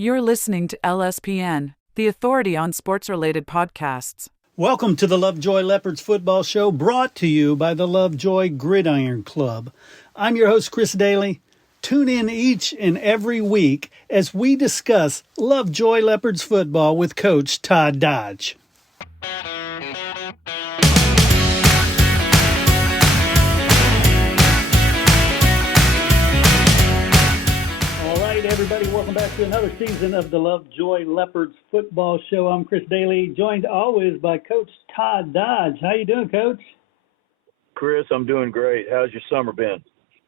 You're listening to LSPN, the authority on sports-related podcasts. Welcome to the Lovejoy Leopards Football Show, brought to you by the Lovejoy Gridiron Club. I'm your host, Chris Daly. Tune in each and every week as we discuss Lovejoy Leopards football with Coach Todd Dodge. Everybody, welcome back to another season of the Lovejoy Leopards Football Show. I'm Chris Daly, joined always by Coach Todd Dodge. How you doing, Coach? Chris, I'm doing great. How's your summer been?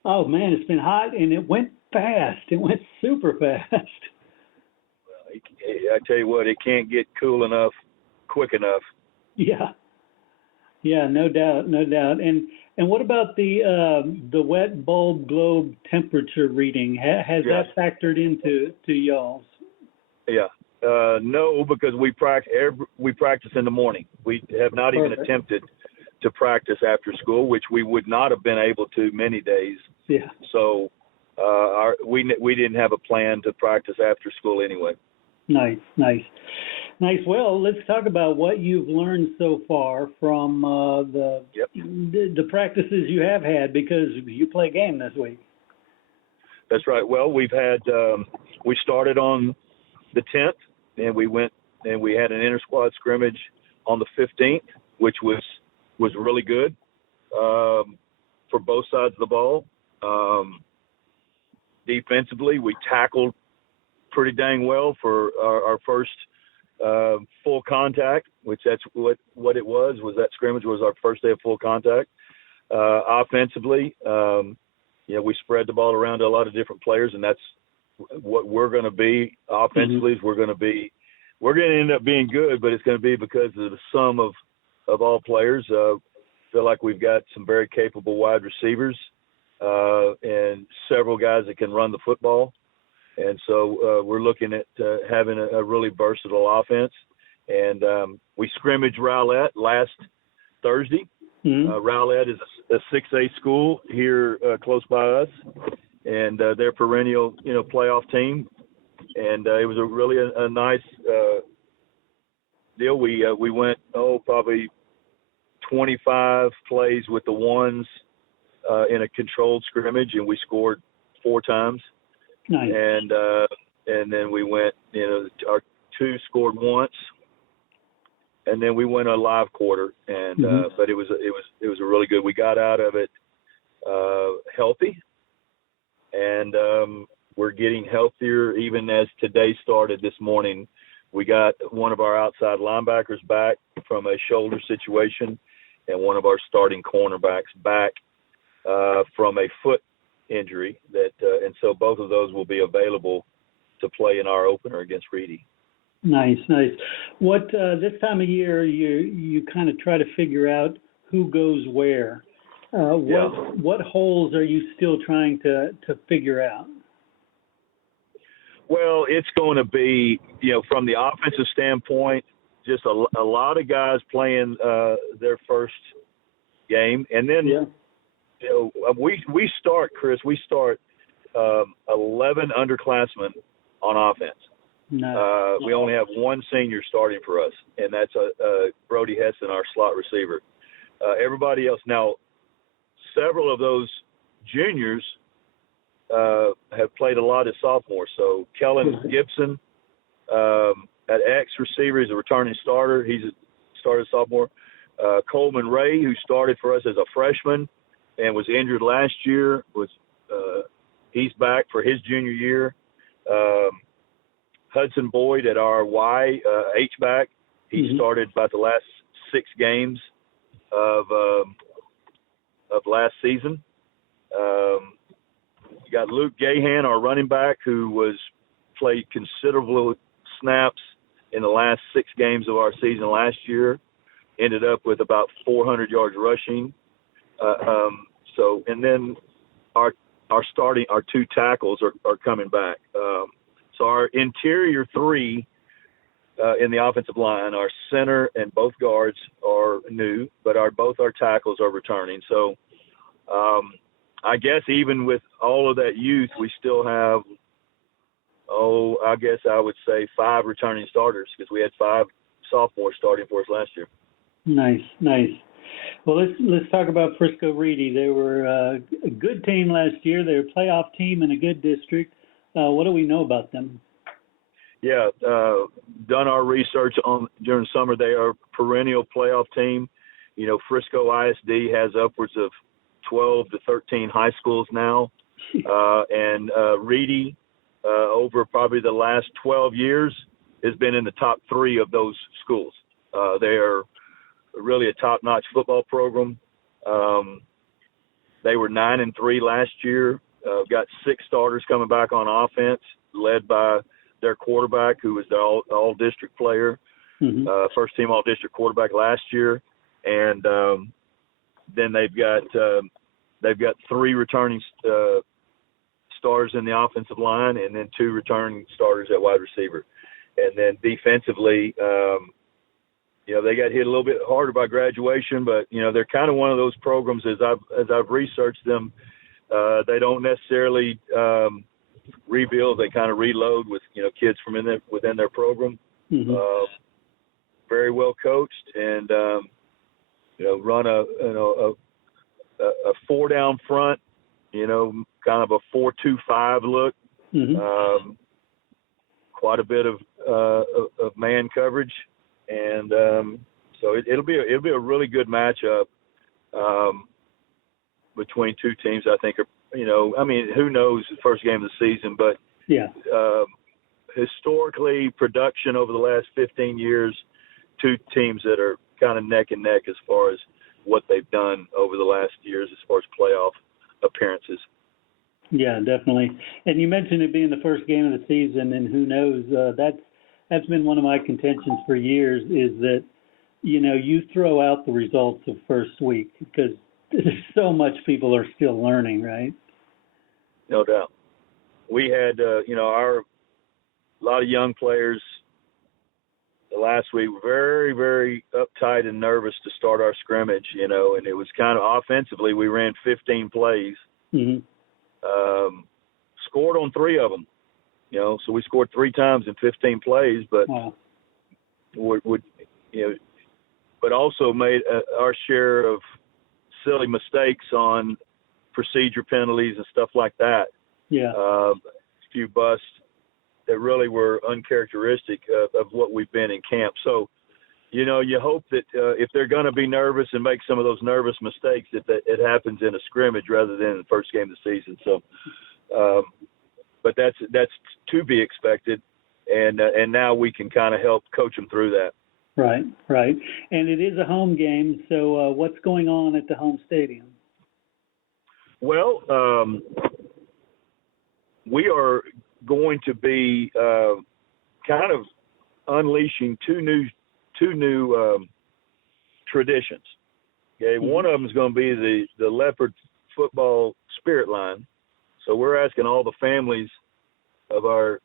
Oh, man, it's been hot, and it went fast. It went super fast. Well, I tell you what, it can't get cool enough, quick enough. Yeah, no doubt. And what about the wet bulb globe temperature reading? Has that factored into y'all's? Yeah, no, because we practice in the morning. We have not even attempted to practice after school, which we would not have been able to many days. Yeah. So we didn't have a plan to practice after school anyway. Nice. Well, let's talk about what you've learned so far from the practices you have had, because you play a game this week. That's right. Well, we started on the 10th, and we had an inter-squad scrimmage on the 15th, which was really good for both sides of the ball. Defensively, we tackled pretty dang well for our first full contact, which that's what it was that scrimmage was our first day of full contact. Offensively, we spread the ball around to a lot of different players, and that's what we're going to be. Offensively, we're going to end up being good, but it's going to be because of the sum of all players. Feel like we've got some very capable wide receivers and several guys that can run the football. And so we're looking at having a really versatile offense. And we scrimmaged Rowlett last Thursday. Rowlett is a 6A school here close by us, and they're perennial, playoff team. And it was really a nice deal. We went probably 25 plays with the ones in a controlled scrimmage, and we scored 4 times. Nice. And then we went, our 2 scored once, and then we went a live quarter, and but it was a really good. We got out of it healthy, and we're getting healthier even as today started this morning. We got one of our outside linebackers back from a shoulder situation, and one of our starting cornerbacks back from a foot injury, and so both of those will be available to play in our opener against Reedy. Nice. What this time of year you kind of try to figure out who goes where. What holes are you still trying to figure out? Well, it's going to be, from the offensive standpoint, just a lot of guys playing their first game, and then we start 11 underclassmen on offense. Nice. We only have one senior starting for us, and that's Brody Heston, our slot receiver. Everybody else now, several of those juniors have played a lot as sophomores. So Kellen Gibson at X receiver is a returning starter. He's a started sophomore. Coleman Ray, who started for us as a freshman and was injured last year, he's back for his junior year. Hudson Boyd at our Y H-back, he started about the last 6 games of last season. You got Luke Gahan, our running back, who played considerable snaps in the last 6 games of our season last year. Ended up with about 400 yards rushing. And then our 2 tackles are coming back. So our interior 3 in the offensive line, our center and both guards are new, but both our tackles are returning. So I guess even with all of that youth, we still have I guess I would say 5 returning starters because we had 5 sophomores starting for us last year. Nice. Well, let's talk about Frisco Reedy. They were a good team last year. They're a playoff team in a good district. What do we know about them? Yeah, done our research on during summer. They are a perennial playoff team. You know, Frisco ISD has upwards of 12 to 13 high schools now, and Reedy, over probably the last 12 years, has been in the top 3 of those schools. They are really a top-notch football program. They were 9-3 last year. Got 6 starters coming back on offense, led by their quarterback, who was the all-district player, first-team all-district quarterback last year, and then they've got 3 returning starters in the offensive line, and then 2 returning starters at wide receiver, and then defensively. You know, they got hit a little bit harder by graduation, but you know they're kind of one of those programs. As I've researched them, they don't necessarily rebuild; they kind of reload with kids from within their program. Very well coached, and run a 4 down front. Kind of a 4-2-5 look. Quite a bit of man coverage. And so it'll be a really good matchup between 2 teams. I think who knows the first game of the season, but historically, production over the last 15 years, 2 teams that are kind of neck and neck as far as what they've done over the last years as far as playoff appearances. Yeah, definitely. And you mentioned it being the first game of the season, and who knows, that's been one of my contentions for years is that, you throw out the results of first week because there's so much people are still learning, right? No doubt. We had, a lot of young players last week were very, very uptight and nervous to start our scrimmage, and it was kind of offensively. We ran 15 plays, scored on 3 of them. So we scored 3 times in 15 plays, but but also made our share of silly mistakes on procedure penalties and stuff like that. A few busts that really were uncharacteristic of what we've been in camp. So, you hope that if they're going to be nervous and make some of those nervous mistakes, that it happens in a scrimmage rather than in the first game of the season. So, but that's to be expected, and now we can kind of help coach them through that. Right. And it is a home game, so what's going on at the home stadium? Well, we are going to be kind of unleashing two new traditions. Okay, one of them is going to be the Leopard Football Spirit Line. So we're asking all the families of our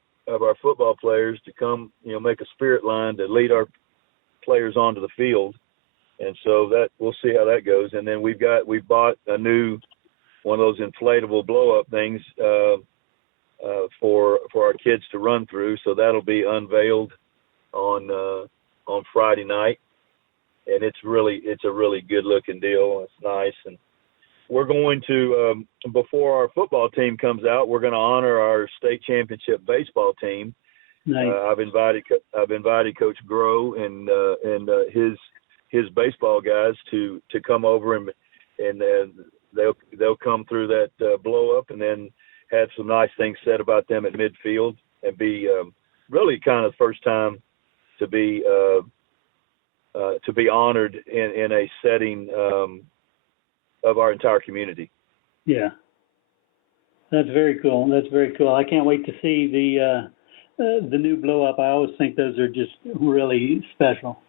football players to come, make a spirit line to lead our players onto the field, and so that we'll see how that goes. And then we've bought a new one of those inflatable blow up things for our kids to run through. So that'll be unveiled on Friday night, and it's a really good looking deal. It's nice, and we're going to before our football team comes out, we're going to honor our state championship baseball team. Nice. I've invited Coach Grow and his baseball guys to come over and they'll come through that blow up and then have some nice things said about them at midfield and be really kind of the first time to be honored in a setting of our entire community. Yeah, that's very cool. I can't wait to see the new blow up. I always think those are just really special.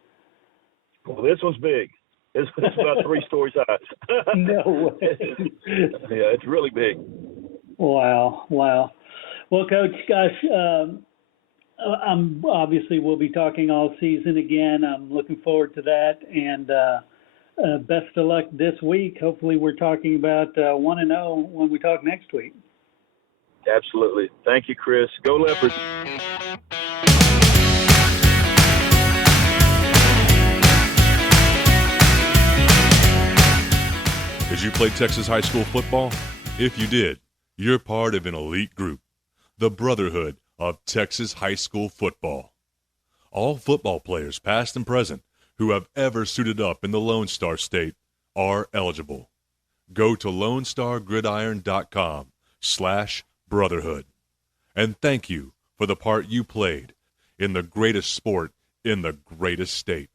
Well, this one's big. It's about 3 stories high. No way. Yeah, it's really big. Wow. Well, Coach, gosh, I'm obviously we'll be talking all season again. I'm looking forward to that, and best of luck this week. Hopefully, we're talking about 1-0 when we talk next week. Absolutely. Thank you, Chris. Go Leopards. Did you play Texas high school football? If you did, you're part of an elite group, the Brotherhood of Texas High School Football. All football players, past and present, who have ever suited up in the Lone Star State are eligible. Go to LoneStarGridiron.com/brotherhood. And thank you for the part you played in the greatest sport in the greatest state.